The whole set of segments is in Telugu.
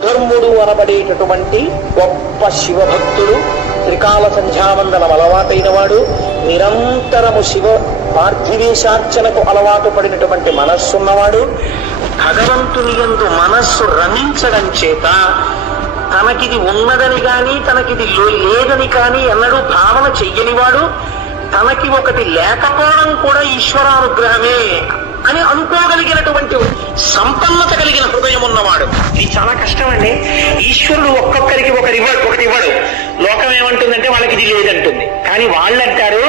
సుధర్ముడు అనబడేటటువంటి గొప్ప శివభక్తుడు, త్రికాల సంధ్యావందనం అలవాటైన వాడు, నిరంతరము శివ పార్థివేశార్చనకు అలవాటు పడినటువంటి మనస్సున్నవాడు, భగవంతుని యందు మనస్సు రమించడం చేత తనకిది ఉన్నదని కానీ తనకిది లేదని కానీ ఎన్నడూ భావన చెయ్యనివాడు, తనకి ఒకటి లేకపోవడం కూడా ఈశ్వరానుగ్రహమే అని అనుకోగలిగినటువంటి సంపన్నత కలిగిన హృదయం ఉన్నవాడు. ఇది చాలా కష్టం అండి. ఈశ్వరుడు ఒక్కొక్కరికి ఒకటి ఇవ్వడు. లోకం ఏమంటుందంటే వాళ్ళకి ఇది లేదంటుంది. కానీ వాళ్ళంటారు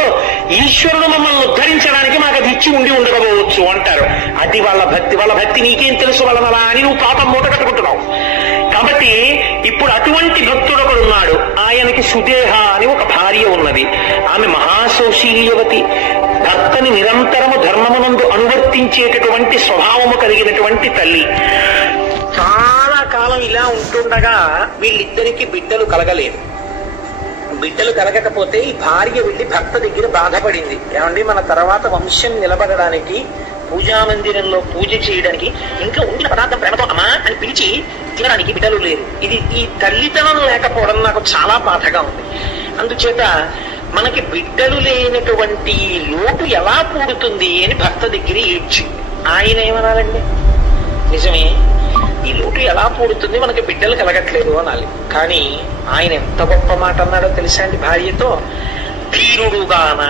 ఈశ్వరుడు మమ్మల్ని ఉద్ధరించడానికి మాకు అది ఇచ్చి ఉండకపోవచ్చు అంటారు. అది వాళ్ళ భక్తి నీకేం తెలుసు వాళ్ళ అని నువ్వు పాపం మూట కట్టుకుంటున్నావు. కాబట్టి ఇప్పుడు అటువంటి భక్తుడు ఒకడున్నాడు. ఆయనకి సుదేహ అని ఒక భార్య ఉన్నది. ఆమె మహాసౌశీల్యవతి, భర్తని నిరంతరము ధర్మమునందు అనువర్తించేటటువంటి స్వభావము కలిగినటువంటి తల్లి. చాలా కాలం ఇలా ఉంటుండగా వీళ్ళిద్దరికి బిడ్డలు కలగలేదు. బిడ్డలు కలగకపోతే ఈ భార్య వెళ్ళి భర్త దగ్గర బాధపడింది. ఏమండి, మన తర్వాత వంశం నిలబడడానికి పూజా మందిరంలో పూజ చేయడానికి ఇంకా ఉండిన పదార్థం ప్రేమతో అమ్మా అని పిలిచి తినడానికి బిడ్డలు లేరు. ఇది ఈ తల్లితనం లేకపోవడం నాకు చాలా బాధగా ఉంది. అందుచేత మనకి బిడ్డలు లేనటువంటి లోటు ఎలా పూడుతుంది అని భర్త దగ్గర ఏడ్చింది. ఆయన ఏమనాలండి, నిజమే ఈ లోటు ఎలా పూడుతుంది, మనకి బిడ్డలు కలగట్లేదు అనాలి. కానీ ఆయన ఎంత గొప్ప మాట అన్నాడో తెలుసా అండి భార్యతో, ధీరుడుగాన,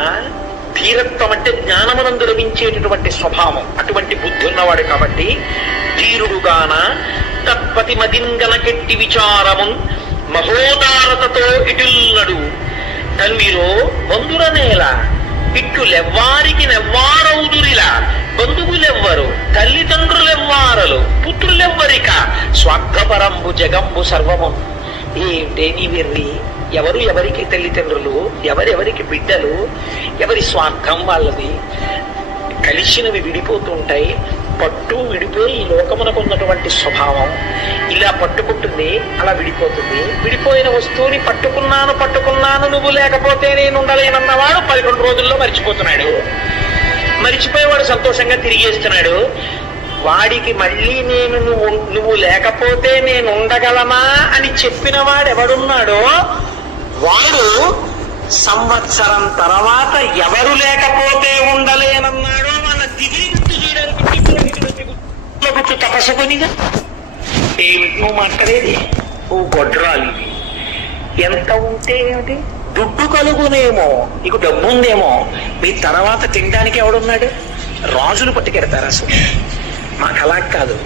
ధీరత్వం అంటే జ్ఞానమునందు లభించేటటువంటి స్వభావం, అటువంటి బుద్ధి ఉన్నవాడు కాబట్టి ధీరుడుగాన తత్పతి మదింగన కెట్టి విచారమున్ మహోదారతతో ఇటుల్నడు తన్విలో బంధుర నేల ఇట్టులెవ్వారికి నెవ్వారౌదురిలా బంధువులెవ్వరు తల్లిదండ్రులెవ్వారలు పుత్రులెవ్వరిక స్వార్థపరంబు జగంబు సర్వము. ఏంటే నీ వెర్రి, ఎవరు ఎవరికి తల్లిదండ్రులు, ఎవరెవరికి బిడ్డలు, ఎవరి స్వార్థం వాళ్ళది. కలిసినవి విడిపోతుంటాయి. పట్టు విడిపోయి ఈ లోకమునకు ఉన్నటువంటి స్వభావం ఇలా పట్టుకుంటుంది, అలా విడిపోతుంది. విడిపోయిన వస్తువుని పట్టుకున్నాను నువ్వు లేకపోతే నేను ఉండలేనన్నవాడు 11 రోజుల్లో మర్చిపోతున్నాడు. మరిచిపోయేవాడు సంతోషంగా తిరిగేస్తున్నాడు. వాడికి మళ్ళీ నువ్వు లేకపోతే నేను ఉండగలమా అని చెప్పిన వాడు ఎవడున్నాడో వాడు సంవత్సరం తర్వాత ఎవరు లేకపోతే ఉండలేనన్నాడో వాళ్ళ దిగులు చేయడానికి తపస్సుకొనిగా ఏమిటి నువ్వు మాట్లాడేది, నువ్వు గొడ్రాలి. ఎంత ఉంటే ఏమిటి, దుడ్డు కలుగునేమో, నీకు డబ్బు ఉందేమో, మీ తర్వాత తినడానికి ఎవడున్నాడు, రాజులు పట్టుకెడతారు. అసలు మాకు అలా కాదు,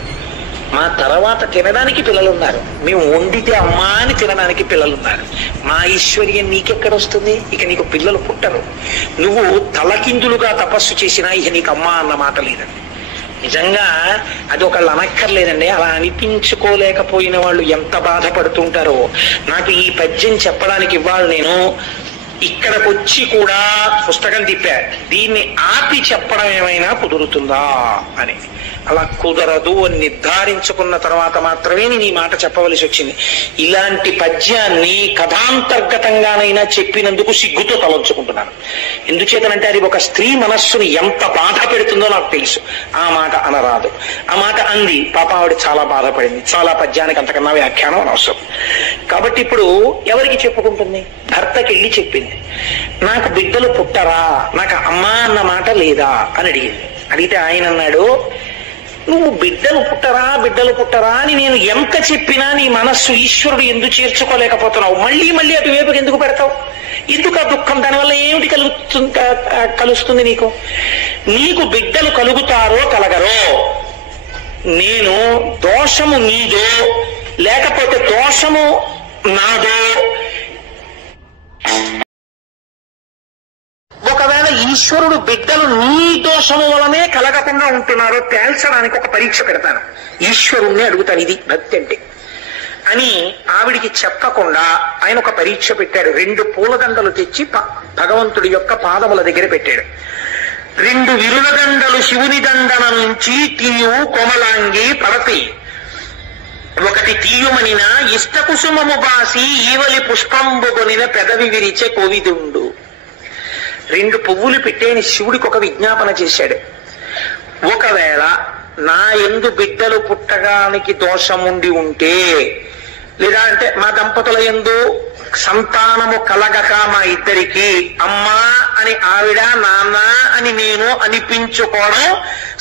మా తర్వాత తినడానికి పిల్లలున్నారు, మేము వండితే అమ్మా అని తినడానికి పిల్లలున్నారు. మా ఐశ్వర్యం నీకెక్కడొస్తుంది, ఇక నీకు పిల్లలు పుట్టరు. నువ్వు తలకిందులుగా తపస్సు చేసినా ఇక నీకు అమ్మా అన్న మాట లేదండి. నిజంగా అది ఒకళ్ళు అనక్కర్లేదండి. అలా అనిపించుకోలేకపోయిన వాళ్ళు ఎంత బాధపడుతుంటారో. నాకు ఈ పద్యం చెప్పడానికి ఇవాళ నేను ఇక్కడికి వచ్చి కూడా పుస్తకం తిప్పా, దీన్ని ఆపి చెప్పడం ఏమైనా కుదురుతుందా అని. అలా కుదరదు అని నిర్ధారించుకున్న తర్వాత మాత్రమే నేను ఈ మాట చెప్పవలసి వచ్చింది. ఇలాంటి పద్యాన్ని కథాంతర్గతంగానైనా చెప్పినందుకు సిగ్గుతో తలంచుకుంటున్నాను. ఎందుచేతనంటే అది ఒక స్త్రీ మనస్సుని ఎంత బాధ పెడుతుందో నాకు తెలుసు. ఆ మాట అనరాదు. ఆ మాట అంది, పాప ఆవిడ చాలా బాధపడింది. చాలా పద్యానికి అంతకన్నా వ్యాఖ్యానం అనవసరం. కాబట్టి ఇప్పుడు ఎవరికి చెప్పుకుంటుంది, భర్తకి వెళ్ళి చెప్పింది, నాకు బిడ్డలు పుట్టరా, నాకు అమ్మా అన్న మాట లేదా అని అడిగింది. అడిగితే ఆయన అన్నాడు, నువ్వు బిడ్డలు పుట్టరా అని నేను ఎంత చెప్పినా నీ మనస్సు ఈశ్వరుడు ఎందుకు చేర్చుకోలేకపోతున్నావు, మళ్ళీ మళ్ళీ అటువైపుకి ఎందుకు పెడతావు, ఎందుకు ఆ దుఃఖం, దానివల్ల ఏమిటి కలుస్తుంది నీకు, నీకు బిడ్డలు కలుగుతారో కలగరో, నేను దోషము నీదో లేకపోతే దోషము నాదో, ఒకవేళ ఈశ్వరుడు బిడ్డలు నీ దోషము వలనే కలగకుండా ఉంటున్నారో తేల్చడానికి ఒక పరీక్ష పెడతాను, ఈశ్వరుణ్ణి అడుగుతాను, ఇది భక్తి అంటే అని ఆవిడికి చెప్పకుండా ఆయన ఒక పరీక్ష పెట్టాడు. 2 పూలదండలు తెచ్చి భగవంతుడి యొక్క పాదముల దగ్గర పెట్టాడు. 2 విరుల దండలు శివుని దండన నుంచి తీయు కోమలాంగి పడతి, ఒకటి తీయుమనిన ఇష్టకుసుమము బాసి ఈవలి పుష్పంబు కొనిన పెదవి విరిచే కోవిదుండు. 2 పువ్వులు పెట్టేని శివుడికి ఒక విజ్ఞాపన చేశాడు. ఒకవేళ నా యందు బిడ్డలు పుట్టడానికి దోషముండి ఉంటే, లేదా అంటే మా దంపతుల యందు సంతానము కలగక మా ఇద్దరికి అమ్మా అని ఆవిడ, నాన్న అని నేను అనిపించుకోవడం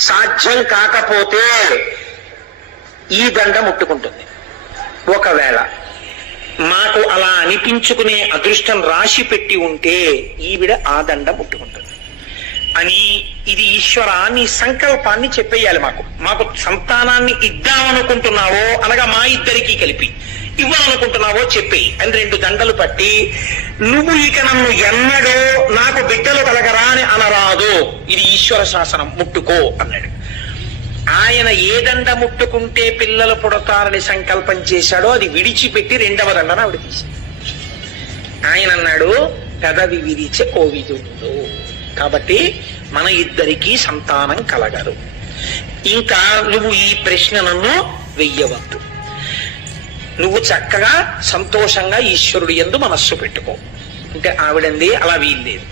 సాధ్యం కాకపోతే ఈ దండ ముట్టుకుంటుంది. ఒకవేళ మాకు అలా అనిపించుకునే అదృష్టం రాశి పెట్టి ఉంటే ఈవిడ ఆ దండ ముట్టుకుంటుంది అని, ఇది ఈశ్వర నీ సంకల్పాన్ని చెప్పేయాలి. మాకు సంతానాన్ని ఇద్దామనుకుంటున్నావో, అనగా మా ఇద్దరికి కలిపి ఇవ్వాలనుకుంటున్నావో చెప్పేయి అని 2 దండలు పట్టి, నువ్వు ఇక నన్ను ఎన్నడో నాకు బిడ్డలు కలగరా అని అనరాదు, ఇది ఈశ్వర శాసనం, ముట్టుకో అన్నాడు. ఆయన ఏ దండ ముట్టుకుంటే పిల్లలు పుడతారని సంకల్పం చేశాడో అది విడిచిపెట్టి 2వ దండను ఆవిడ తీశాడు. ఆయన అన్నాడు, పెదవి విరిచే కోవిదుండు, కాబట్టి మన ఇద్దరికీ సంతానం కలగరు, ఇంకా నువ్వు ఈ ప్రశ్న నన్ను వెయ్యవద్దు, నువ్వు చక్కగా సంతోషంగా ఈశ్వరుడు యందు మనస్సు పెట్టుకో అంటే ఆవిడంది అలా వీల్లేదు.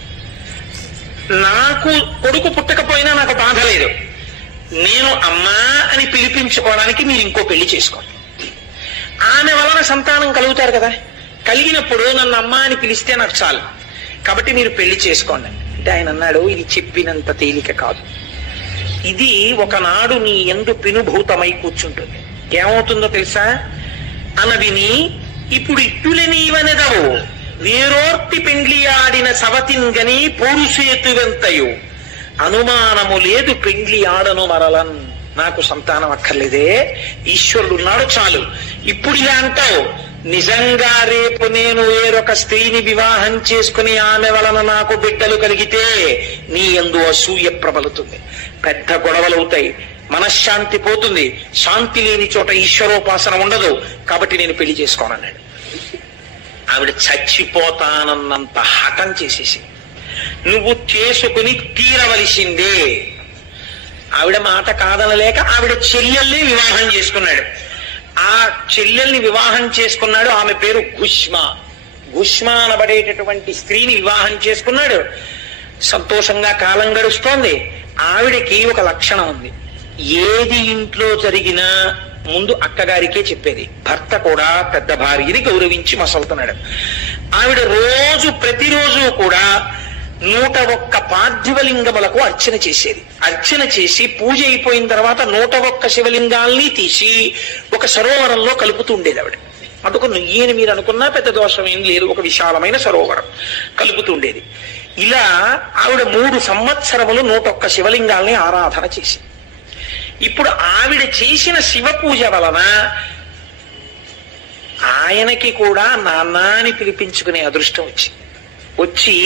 నాకు కొడుకు పుట్టకపోయినా నాకు బాధ లేదు, నేను అమ్మా అని పిలిపించుకోవడానికి మీరు ఇంకో పెళ్లి చేసుకోండి, ఆమె వలన సంతానం కలుగుతారు కదా, కలిగినప్పుడు నన్ను అమ్మా అని పిలిస్తే నాకు చాలు, కాబట్టి మీరు పెళ్లి చేసుకోండి అంటే ఆయన అన్నాడు, ఇది చెప్పినంత తేలిక కాదు, ఇది ఒకనాడు నీ యందు పినుభూతమై కూర్చుంటుంది. ఏమవుతుందో తెలుసా? అనవిని ఇప్పుడు ఇట్టులే నీవనెదవు, వేరోర్తి పెండ్లి ఆడిన సవతింగని పూరుషేతువెంతయు, అనుమానము లేదు పెండ్లి ఆడను మరలన్, నాకు సంతానం అక్కర్లేదే, ఈశ్వరుడు ఉన్నాడు చాలు. ఇప్పుడు ఇలా అంటావు, నిజంగా రేపు నేను వేరొక స్త్రీని వివాహం చేసుకుని ఆమె వలన నాకు బిడ్డలు కలిగితే నీ యందు అసూయ ప్రబలుతుంది, పెద్ద గొడవలవుతాయి, మనశ్శాంతి పోతుంది, శాంతి లేని చోట ఈశ్వరోపాసన ఉండదు, కాబట్టి నేను పెళ్లి చేసుకోనన్నాడు. ఆవిడ చచ్చిపోతానన్నంత హఠం చేసేసి, నువ్వు చేసుకుని తీరవలసిందే. ఆవిడ మాట కాదనలేక ఆవిడ చెల్లెల్ని వివాహం చేసుకున్నాడు. ఆ చెల్లెల్ని వివాహం చేసుకున్నాడు, ఆమె పేరు గుష్మ అనబడేటటువంటి స్త్రీని వివాహం చేసుకున్నాడు. సంతోషంగా కాలం గడుస్తోంది. ఆవిడకి ఒక లక్షణం ఉంది, ఏది ఇంట్లో జరిగినా ముందు అక్కగారికే చెప్పేది. భర్త కూడా పెద్ద భార్యని గౌరవించి మసలుతున్నాడు. ఆవిడ ప్రతిరోజు కూడా 101 పార్థివలింగములకు అర్చన చేసేది. అర్చన చేసి పూజ అయిపోయిన తర్వాత 101 శివలింగాల్ని తీసి ఒక సరోవరంలో కలుపుతూ ఉండేది ఆవిడ. అందుకు ఈయన మీరు అనుకున్నా పెద్ద దోషం ఏం లేదు, ఒక విశాలమైన సరోవరం కలుపుతూ ఉండేది. ఇలా ఆవిడ 3 సంవత్సరములు 101 శివలింగాల్ని ఆరాధన చేసి, ఇప్పుడు ఆవిడ చేసిన శివ పూజ వలన ఆయనకి కూడా నాన్న అని పిలిపించుకునే అదృష్టం వచ్చి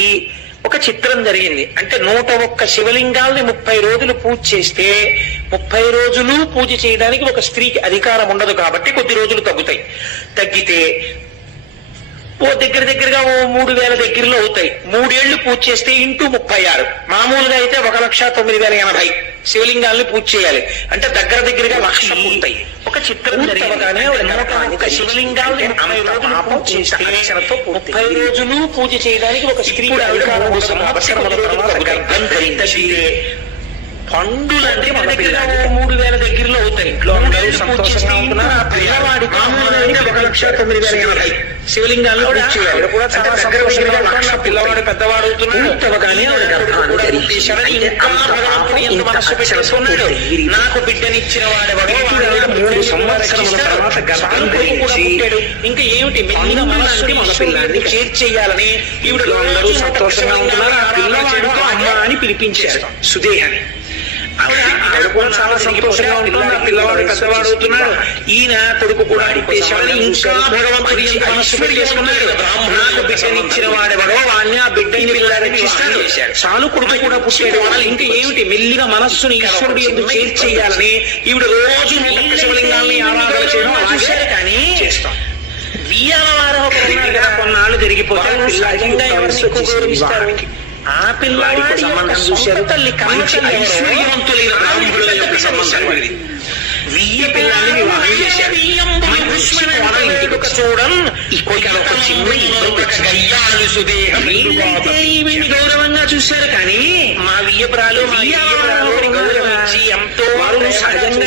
ఒక చిత్రం జరిగింది. అంటే 101 శివలింగాల్ని 30 రోజులు పూజ చేస్తే 30 రోజులు పూజ చేయడానికి ఒక స్త్రీకి అధికారం ఉండదు, కాబట్టి కొద్ది రోజులు తగ్గితే దగ్గరగా 3000 దగ్గరలో అవుతాయి. 3 ఏళ్లు పూజ చేస్తే ఇంటూ 36, మామూలుగా అయితే 1,09,080 శివలింగాల్ని పూజ చేయాలి, అంటే దగ్గరగా 1,00,000 పూర్తయి. ఒక చిత్రం జరిగగానే శివలింగాల్ని 30 రోజులు పూజ చేయడానికి ఒక స్త్రీ గర్భం ధరించింది. పండులంటే మన దగ్గర 3000 దగ్గరలో అవుతాయి. సంతోషంగా ఉంటున్నారు. ఆ పిల్లవాడికి 1,09,080 శివలింగాల్లో కూడా చాలా సంతోషంగా పిల్లవాడు పెద్దవాడు అవుతున్నాడు. నాకు బిడ్డనిచ్చిన వాడెవడో 3 సంవత్సరముల తర్వాత గర్భం ధరించాడు. ఇంకా ఏమిటి మెల్లిన మనస్సుని మన పిల్లాన్ని చేర్చేయాలని ఈవిడ అందరూ సంతోషంగా ఉంటున్నారు. ఆ పిల్లవాడితో అమ్మ అని పిలిపించారు సుదేహని. ఆవిడ కూడా చాలా సంతోషంగా ఉంటుంది. పిల్లవాడు పెద్దవాడు అవుతున్నాడు. ఈయన కొడుకు కూడా అడిపేశాడు. ఇంకా భగవంతుడి మనస్సు చేసుకున్నాడు. నాకు బిడ్డనిచ్చిన వాడెవడో వాడిని ఆ బిడ్డని పిల్లాడని చాలు కొడుకు కూడా పుట్టాడు. ఇంకా ఏమిటి మెల్లిగా మనస్సుని ఈశ్వరుడు ఎందుకు చేర్చేయాలని ఈవిడ రోజు 101 శివలింగాల్ని ఆరాధన చేయడం ఆచారు కానీ చేస్తాం. కొన్నాళ్ళు జరిగిపోతారు. ఆ పిల్లవాడికి సంబంధం చూశారు. తల్లి మంచి ఐశ్వర్యవంతులైన బ్రాహ్మణుల యొక్క సంబంధం. 1000 పిల్లల్ని వివాహం చేశారు. ఇంటికి చూడన్ ఈవిని గౌరవంగా చూశారు కానీ మా వియ్యపురాలు గౌరవించి ఎంతో సహజంగా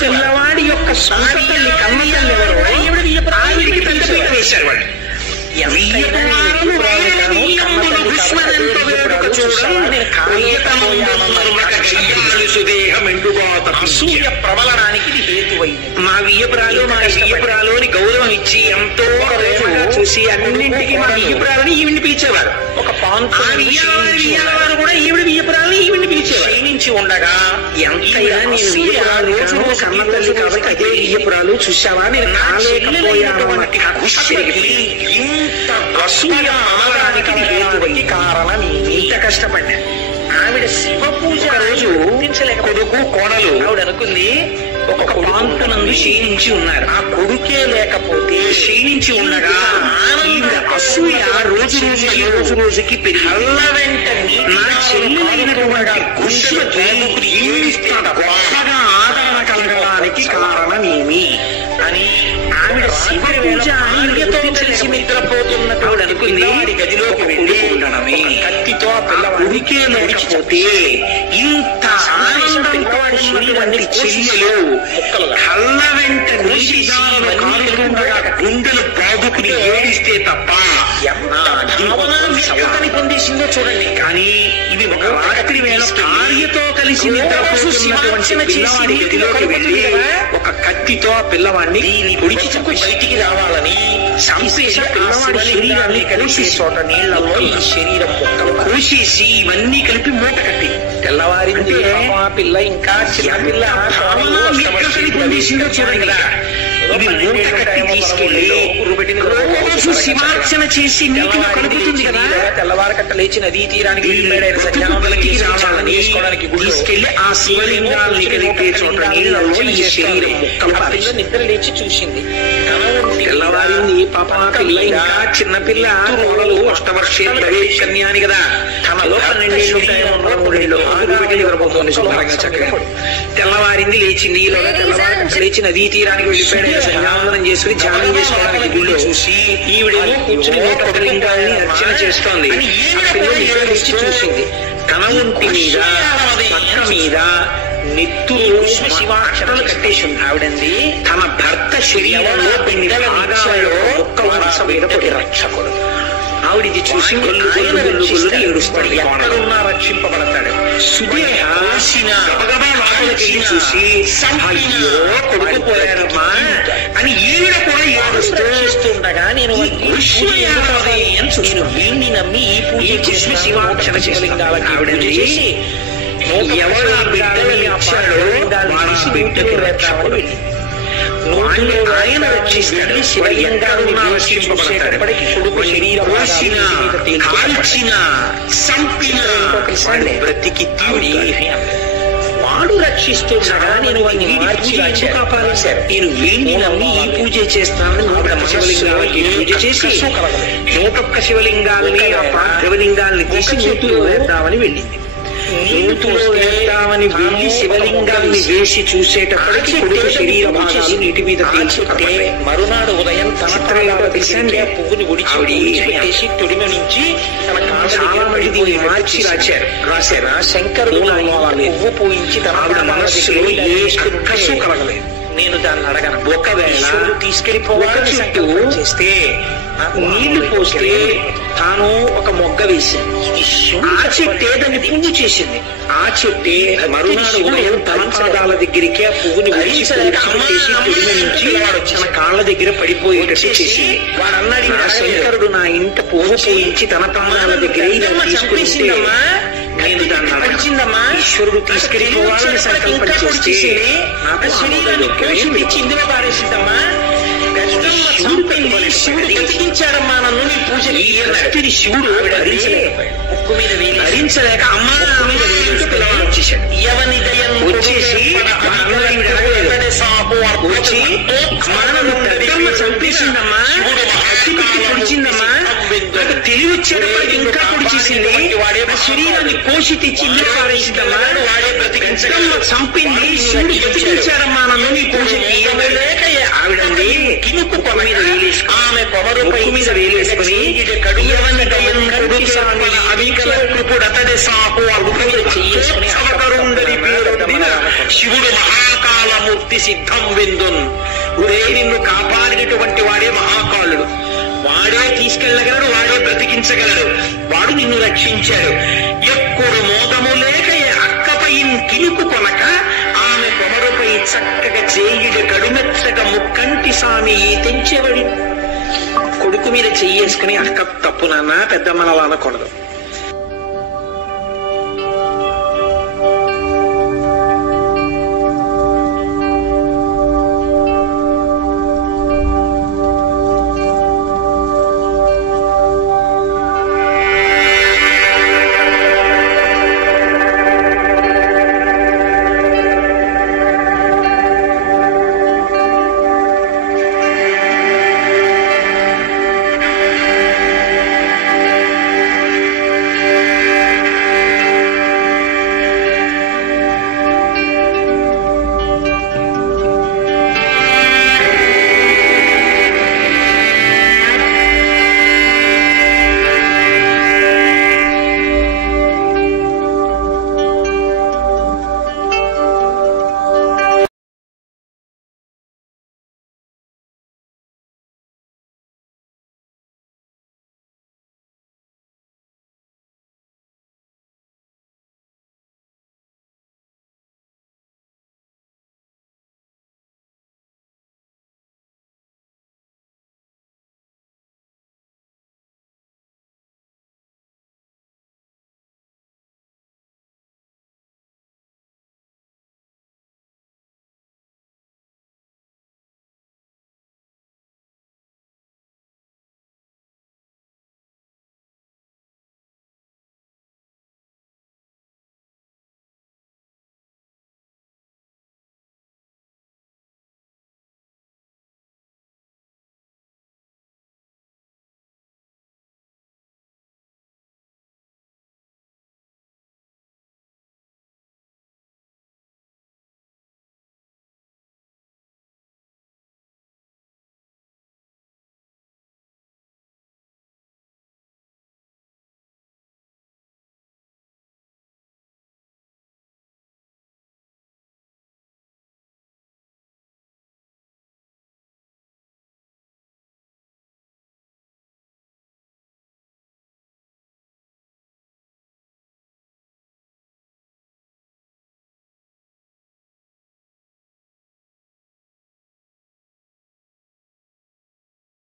పిల్లవాడి యొక్క సొంతల్ని కన్నయ్యలు ఎవరు ఈవిడ వియ్యపురాలు వేశారు వాళ్ళు. అసూయ ప్రబలడానికి ఇది హేతువైంది. మా వియ్యపురాలోని గౌరవం ఇచ్చి ఎంతో చూసి అన్నింటికి మా వియ్యపురాలని ఈవిని పిలిచేవారు. ఒక వియ్యవారు కూడా ఈవిడ వియ్యపురాలని ఈవిని పిలిచేవారు. క్షీణించి ఉండగా ఎంతైనా నేను వియ్యపురాలు కన్నతల్లి కాబట్టి అదే వియ్యపురాలు చూసావా నేను కాలేకపోయానటువంటి ఇంత అసూయ అమరానికి హేతువైంది. కారణం ఇంత కష్టపడ్డా ఆవిడ శివ పూజ రోజు కొడుకు కోడలు ఆవిడ అనుకుంది ఒక పాంతనందు క్షీణించి ఉన్నారు. ఆ కొడుకే లేకపోతే క్షీణించి ఉండగా అసూయ రోజు రోజుకి పెరిగి వెంట నా చెల్లెలైనటువంటి గొప్పగా ఆదరణ కలగడానికి కారణమేమి అని ఆవిడ శివ పూజ ఆంగ్యతో కలిసి నిద్రపోతున్నప్పుడు అనుకుంది గదిలోకి వెళ్ళి ఉండడమే. కత్తితో పిల్లవాడికే నడిచిపోతే ఇంత ఆనందంతో శరీరాన్ని చెల్లెలు కళ్ళ వెంట నీటిదారులు కారుతుండగా గుండెలు బాదుకుని ఏడిస్తే తప్ప పొందేసిందో చూడండి. కానీ ఇది ఒక రాత్రి వేళ భార్యతో కలిసి నిద్రపోతున్నటువంటి గదిలోకి వెళ్ళి ఒక కత్తితో ఆ పిల్లవాడిని పొడిచి చెప్పి బయటికి రావాలని సంపేసి పిల్లవాడి శరీరాన్ని కలిసి చోట నీళ్లలో ఈ శరీరం మొక్కలు కోసేసి ఇవన్నీ కలిపి మూట కట్టి తెల్లవారింది. పిల్ల ఇంకా చిన్న పిల్ల పొందేసిందో చూడండి కదా. ఇది మూట కట్టి తీసుకెళ్లి రోజు శివార్చన చేసి నీటిని కలుపుతుంది కదా. తెల్లవారు కట్ట లేచి నదీ తీరానికి తీసుకెళ్లి ఆ శివలింగాల్ని కలిపే చోట నీళ్లలో ఈ శరీరం మొక్కలు నిద్ర లేచి చూసింది. తెల్లవారింది. పాప పిల్ల ఇంకా చిన్నపిల్ల కోడలు అష్టవర్షే కన్యాని కదా. తనలో 12 చక్కగా తెల్లవారింది. లేచింది. లేచి నదీ తీరానికి వెళ్ళిపోయాడు. సంధ్యావందనం చేసుకుని ధ్యానం చేసుకోవడానికి గుళ్ళు చూసి ఈవిడేమో కూర్చుని ఒక లింగాన్ని అర్చన చేస్తోంది. చూసింది. తన ఒంటి మీద పక్క మీద నెత్తురు శివాక్షరాలు కట్టేసి ఉంది. ఆవిడంది తన భర్త శరీరంలో ఒక్క వరుస మీద పడి రక్షకుడు. ఆవిడిది చూసి గొల్లు ఏడుస్తాడు. ఎక్కడున్నా రక్షింపబడతాడు. సుదేహ చూసి కొడుకు పోయాడమ్మా అని ఈవిడ కూడా ఏడుస్తుండగా నేను వీడిని నమ్మి ఈ పూజ చేసి శివాక్షర శివలింగాలకి ఆవిడ చేసి ఎవరు ఆ బిడ్డని ఇచ్చాడో బిడ్డకి రక్షకుడు ఆయన రక్షిస్తాడు. శివలింగాన్ని రక్షింపబడతాడు. కొడుకు శరీరం కాల్చిన సంపిన బ్రతికి వాడు రక్షిస్తుండగా నేను కాపాడేశారు. నేను వీడిని నమ్మి ఈ పూజ చేస్తానని 101 శివలింగాలకి పూజ చేసి 101 శివలింగాలని ఆ శివలింగాల్ని తీసి నూతులో వేద్దామని వెళ్ళింది. నూతులో వేద్దామని వెళ్ళి శివలింగాన్ని వేసి చూసేటప్పటికి కొడుకు శరీర భాగాలు నీటి మీద తేల్చుకుంటే మరునాడు ఉదయం పువ్వుని ఉడిచి తొడిమ నుంచి చాలా మంది మార్చి రాశారు. శంకరుడు పువ్వు పూయించి తన ఆవిడ మనస్సులో ఏ కసు కలగలేదు. నేను దాన్ని అడగను. ఒకవేళ తీసుకెళ్లిపోవాలి చేస్తే నీళ్లు పోస్తే తాను ఒక మొగ్గ వేసింది. ఆ చెట్టే దాన్ని పువ్వు చేసింది. ఆ చెట్టే మరునాడు ఉదయం తన పాదాల దగ్గరికి ఆ పువ్వుని చేసి నుంచి తన కాళ్ళ దగ్గర పడిపోయేటట్టు చేసింది. వాడు అన్నాడు, శంకరుడు నా ఇంట పువ్వు పోయించి తన పాదాల దగ్గర తీసుకుంటే నేను దాన్ని అడిచిందమ్మా. ఈశ్వరుడు తీసుకెళ్లిపోవాలని సంకల్పం చేస్తే ఇందులో పారేసిందమ్మా. శివుడు బతికించాడమ్మా నన్ను నీ పూజకి. శివుడు ముక్కు మీద ధరించలేక అమ్మ మీద వచ్చేసాడు. ఎవని వచ్చేసి వచ్చి చంపేసిందమ్మా. అతి పెట్టి పొడిచిందమ్మా. నాకు తెలివి వచ్చేటప్పటికి ఇంకా పొడిచేసింది. శరీరాన్ని కోసి తెచ్చి ఇల్లు పారేసిందమ్మా. చంపింది. శివుడు బతికించాడమ్మా నన్ను నీ పూజకి. ఆవిడండి కినుకు మీద వేలేసుకుని ఆమె కొమరుపై మీద వేలేసుకుని శివుడు మహాకాలమూర్తి సిద్ధం విందున్. ఒరే నిన్ను కాపాడినటువంటి వాడే మహాకాలుడు, వాడే తీసుకెళ్లగలడు, వాడే బ్రతికించగలడు, వాడు నిన్ను రక్షించాడు. ఎక్కుడు మోదము లేక అక్కపై కినుకు కొనక ఆమె కొమరుపై చక్కగా చేయుడు కడుమెచ్చగా ముక్కంటి స్వామి తెంచేవాడి. కొడుకు మీద చెయ్యేసుకుని అక్క తప్పు నాన్న పెద్దమ్మనలా అనకూడదు.